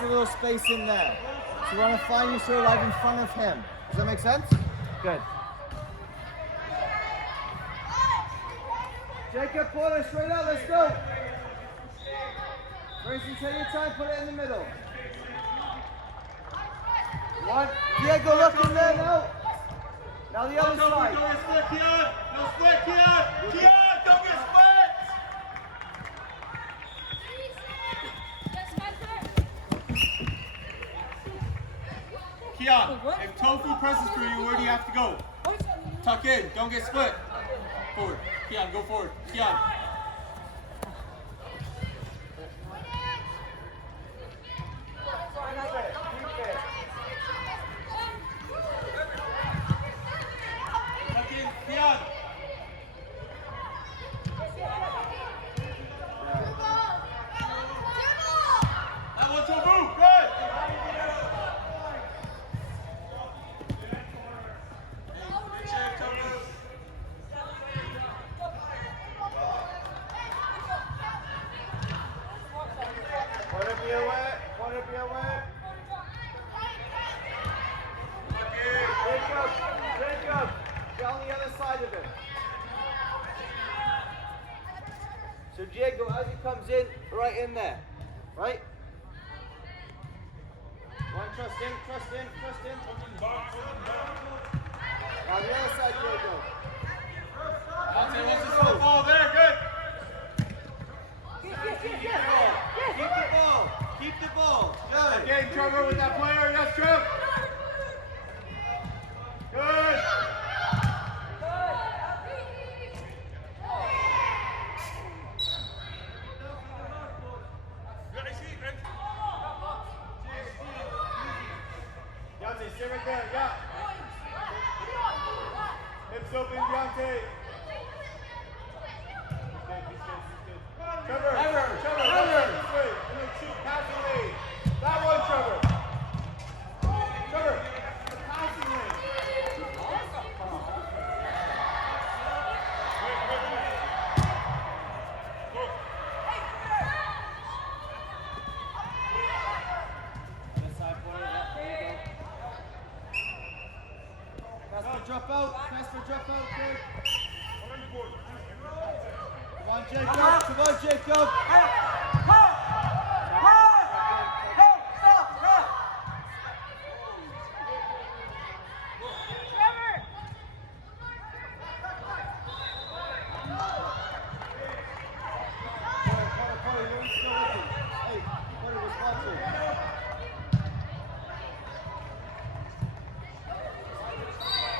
a little space in there. So you want to find your serve live in front of him. Does that make sense? Good. Jacob, pull it straight out. Let's go. Grayson, take your time. Put it in the middle. One. Diego, look in there now. Now the other side. Don't get split, Keon. No split, Keon. Keon, don't get split. Keon, if Tofu presses for you, where do you have to go? Tuck in. Don't get split. Forward. Keon, go forward. Keon. Tuck in. Keon. That one, Tofu. Good. Jacob, get on the other side of him. So Diego, as he comes in, right in there, right? One, trust him. Now the other side, Diego. Oh, there, good. Keep the ball. Good. Again, Trevor with that player. Yes, Trev. Good. Deontay, stay right there. Yeah. Hips open, Deontay. Trevor. Wait. Shoot, pass away. That one, Trevor. The passing lane. Drop out, kid. Come on, Jacob.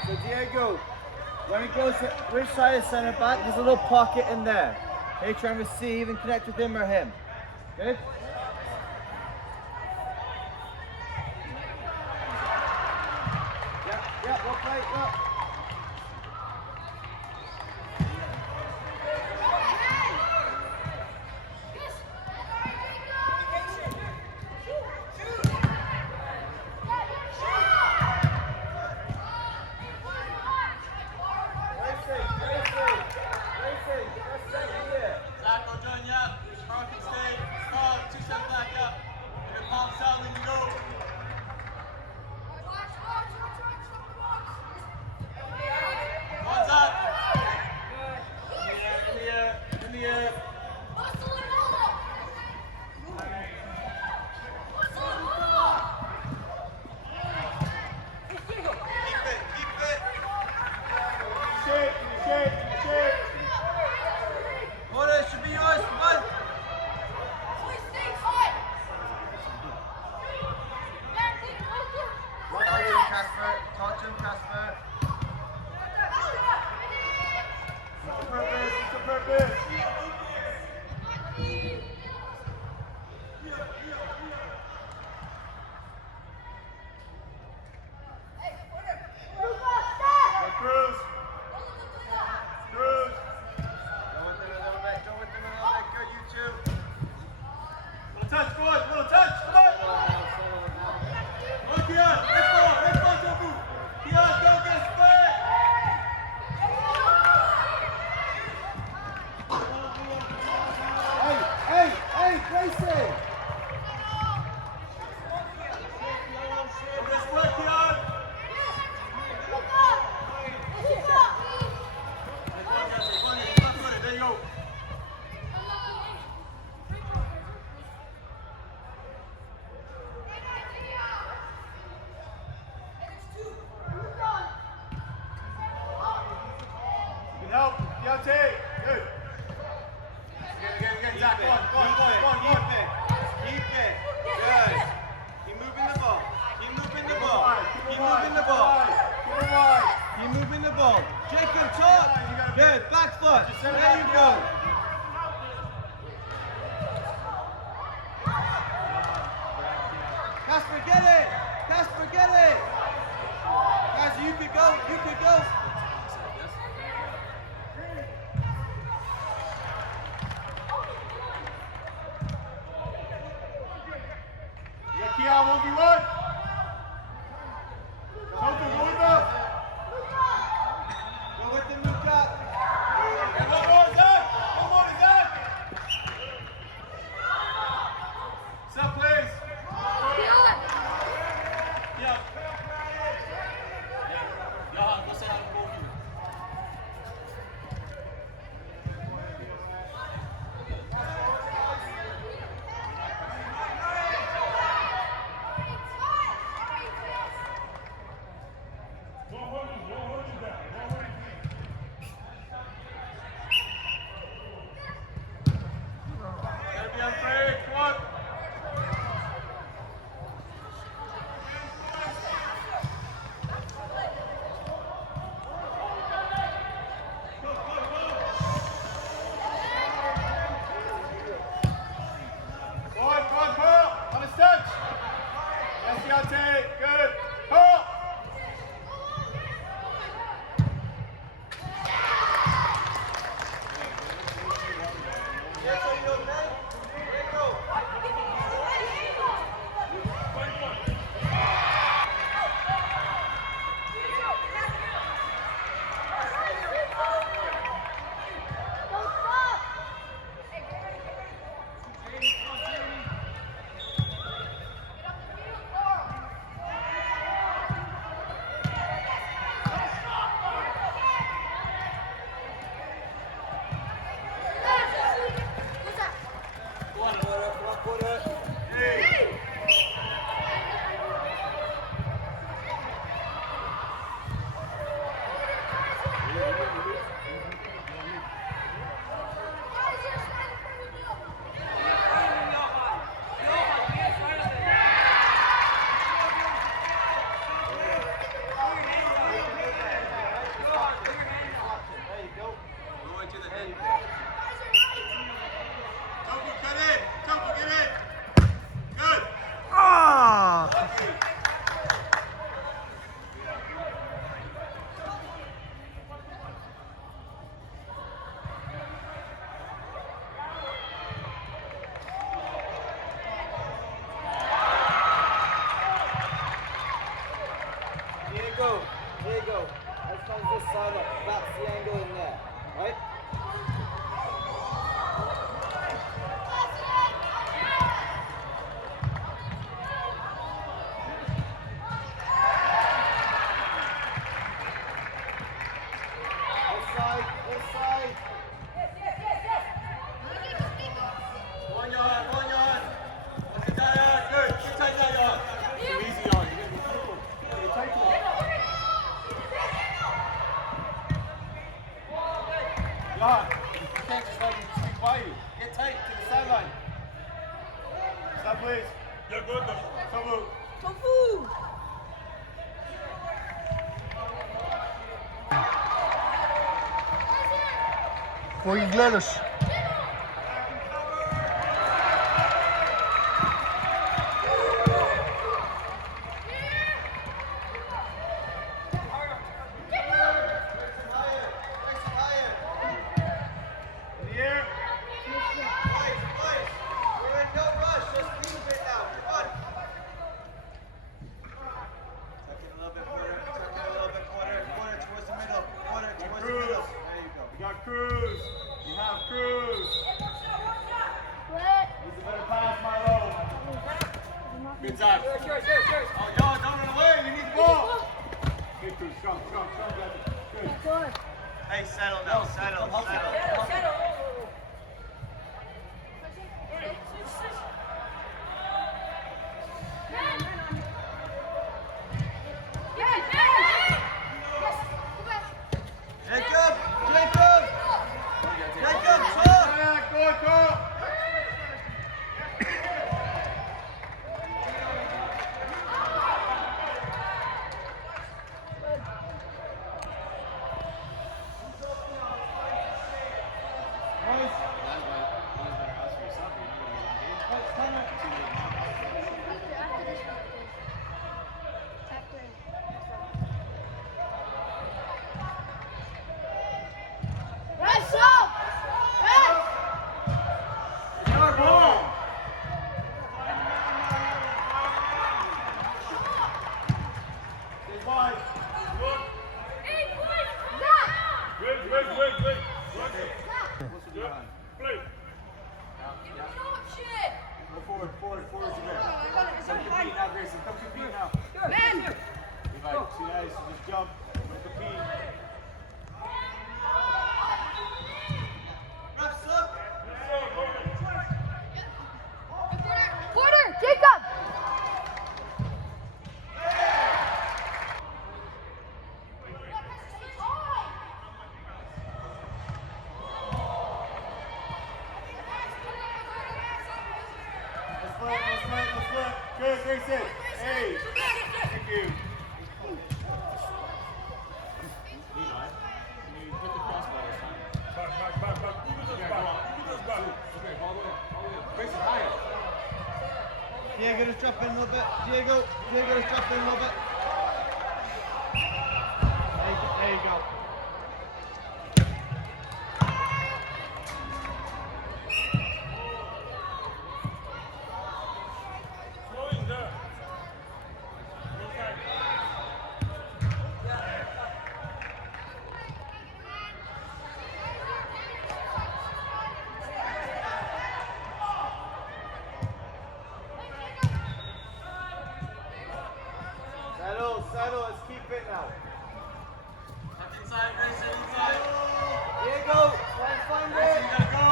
So Diego, when it goes to which side is center back, there's a little pocket in there. Okay, try and receive and connect with him or him. Good? Yeah, well played, yeah. Zach, go on, go on, go on, go on, go on. Keep it. Keep it. Good. Keep moving the ball. Keep moving the ball. Keep moving the ball. Keep moving the ball. Jacob, top. Good. Back foot. There you go. Casper, get it. Casper, get it. Guys, you could go. You could go. Yeah, Keon, 1v1. Something, go with us. Go with them, Luca. And one more, Zach. One more, Zach. Set, please. Yeah. Yeah, go say hi to both of you. Gotta be unafraid. Come on. Go on, Pearl. On his touch. Yes, Deontay. Good. Pearl. Tofu, cut in. Tofu, get in. Good. Diego, Diego. Let's find this side up. That's the angle in there, right? This side, this side. 1 yard, 1 yard. That's it, Diane. Good. Get tight, Diane. Too easy, y'all. You gotta be careful. Get tight to it. Jan, you can't just let him speak by you. Get tight to the sideline. Stop, please. You're good, though. Tofu! Voor je Gladys. In the air. We're in no rush. Just move it now. Come on. Tuck it a little bit quarter. Tuck it a little bit quarter. Quarter towards the middle. Quarter towards the middle. There you go. You got Cruz. You have Cruz. Needs a better pass, Milo. Good time. Oh, y'all, don't run away. You need the ball. Good, Cruz. Strong, got it. Good. Hey, settle now. Settle. Settle. Jacob! Jacob! Jacob, talk! Go, Carl. Go forward, forward, forward to there. Don't compete now, Grayson. Don't compete now. Man! Levi, see nice. Just jump. Don't compete. Refs up. Porter, Jacob! Let's flip. Good, Grayson. Hey. Thank you. Levi, can you hit the crossbar this time? Okay, all the way up. Grayson, higher. Diego, just drop in a little bit. Diego, just drop in a little bit. There you go. Settle, let's keep it now. Back inside, Grayson, inside. Diego, let's find Grayson, it. you gotta go.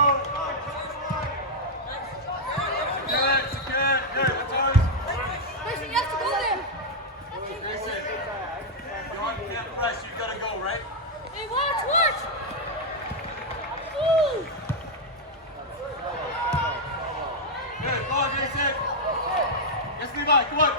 Secure. Good, that's ours. Grayson, you have to go there! Grayson, you can't press, you gotta go, right? Hey, watch! Woo! Good, go on, Grayson. Yes, Levi, come on.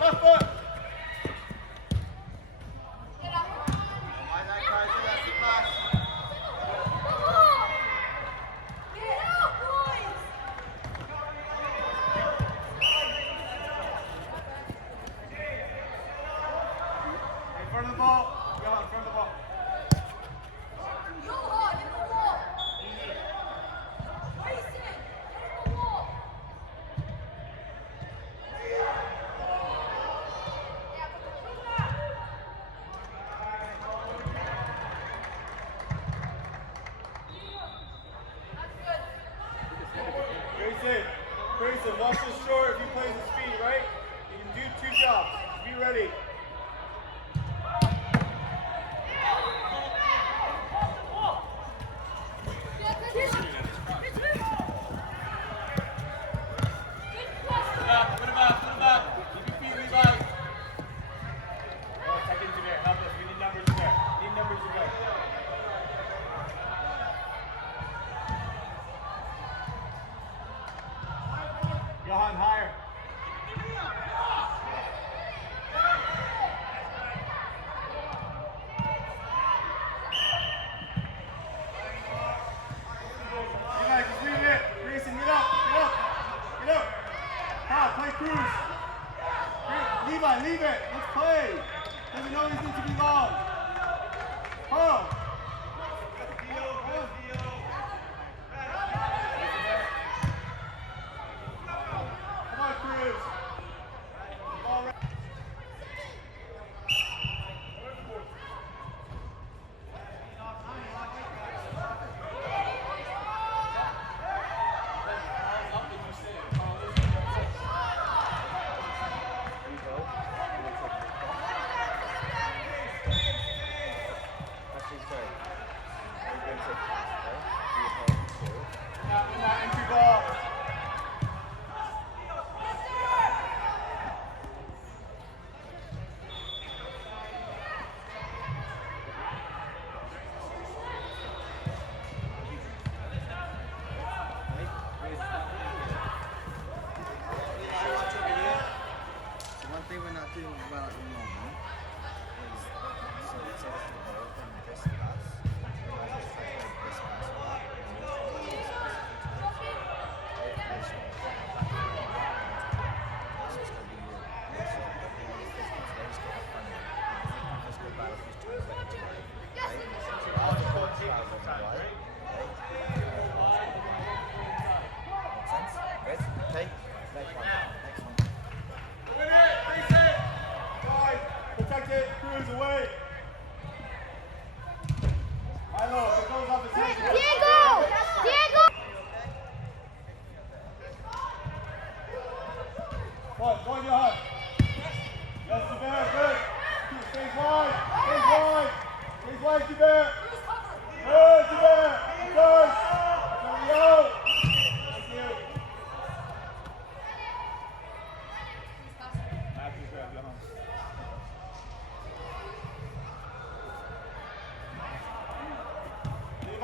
Left foot. In front of the ball. Go in front of the ball.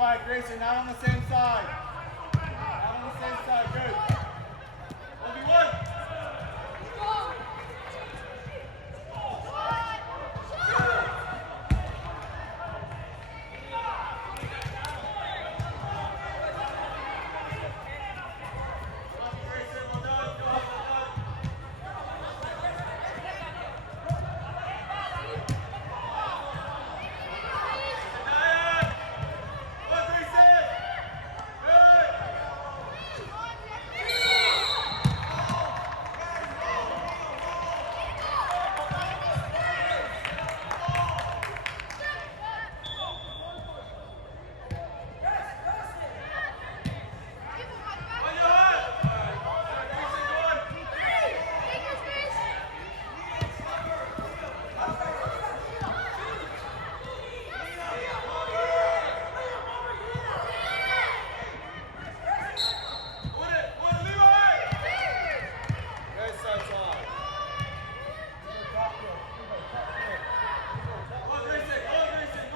Levi, Grayson, not on the same side. Not on the same side. Good. 1v1.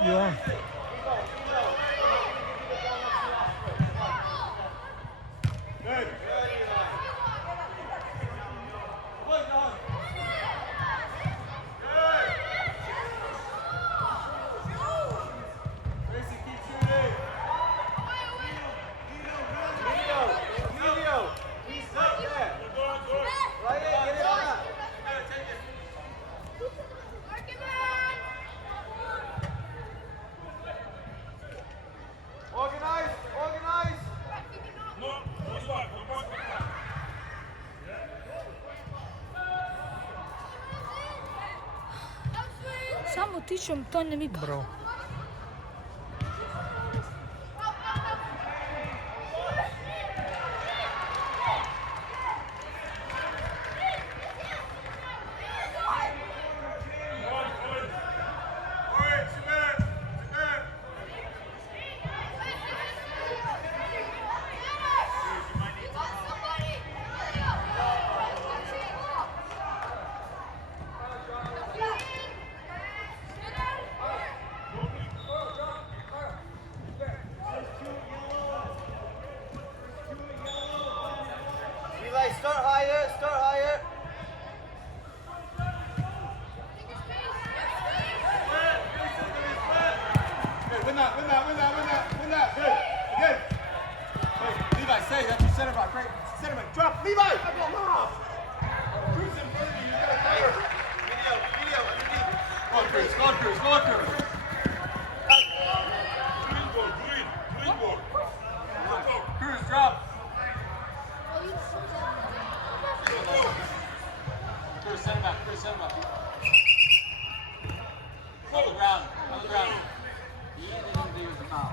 Ja. Good. Gracie, keep shooting. Emilio, he's up there. Right in, get it back. Organize, organize. Samo tičem, to ne mika. Bravo. Eli, start higher, start higher. Good. Win that. Good. Good. Hey, Levi, stay. That's your center back. Right. Center back. Drop. Levi. Move. Cruz in front of you. You gotta cover. Emilio, underneath. Go on, Cruz. Cruz, drop. Cruz, send back. On the ground. He didn't do the foul.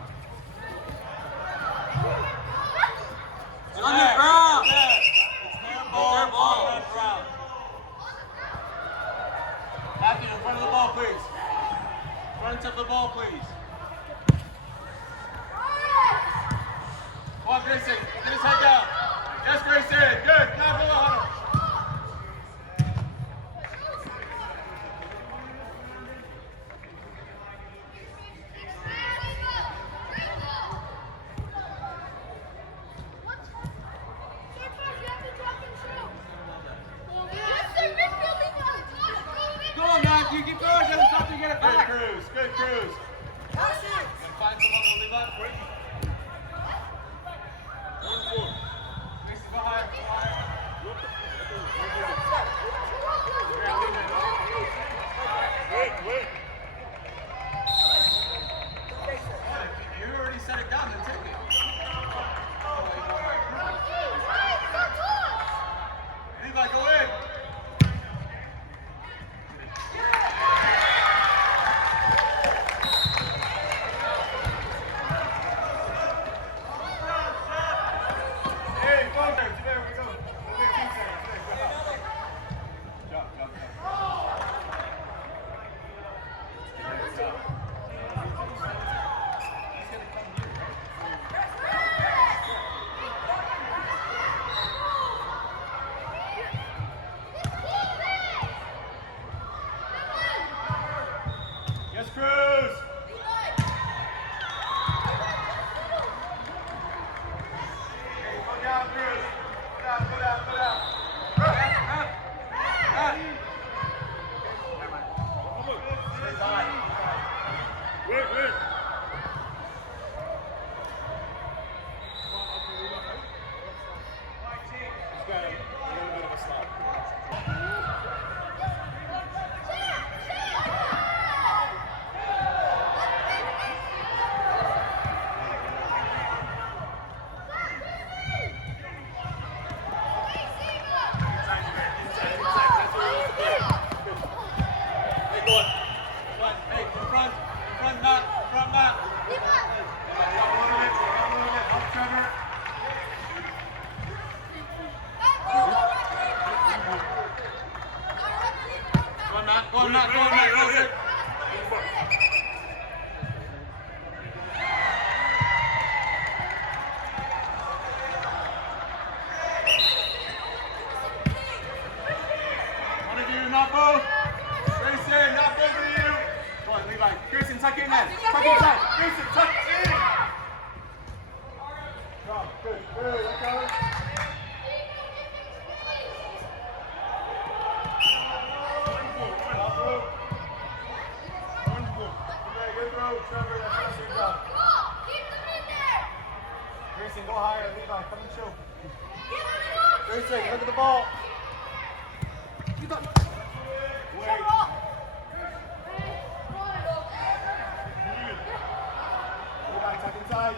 On the ground. It's their ball. Matthew, in front of the ball, please. Front of the ball, please. Come on, Grayson. Get his head down. Yes, Grayson. Good. Now go on. Go on, Matthew, keep going. Doesn't stop till you get it Good, back. Cruz. Gonna find someone to leave out for it. Grayson, go higher. Wait. You already set it down, then take it. Levi, go in. come and chill. Tracy, look at the ball. Keep up. Wait. Levi, tuck inside.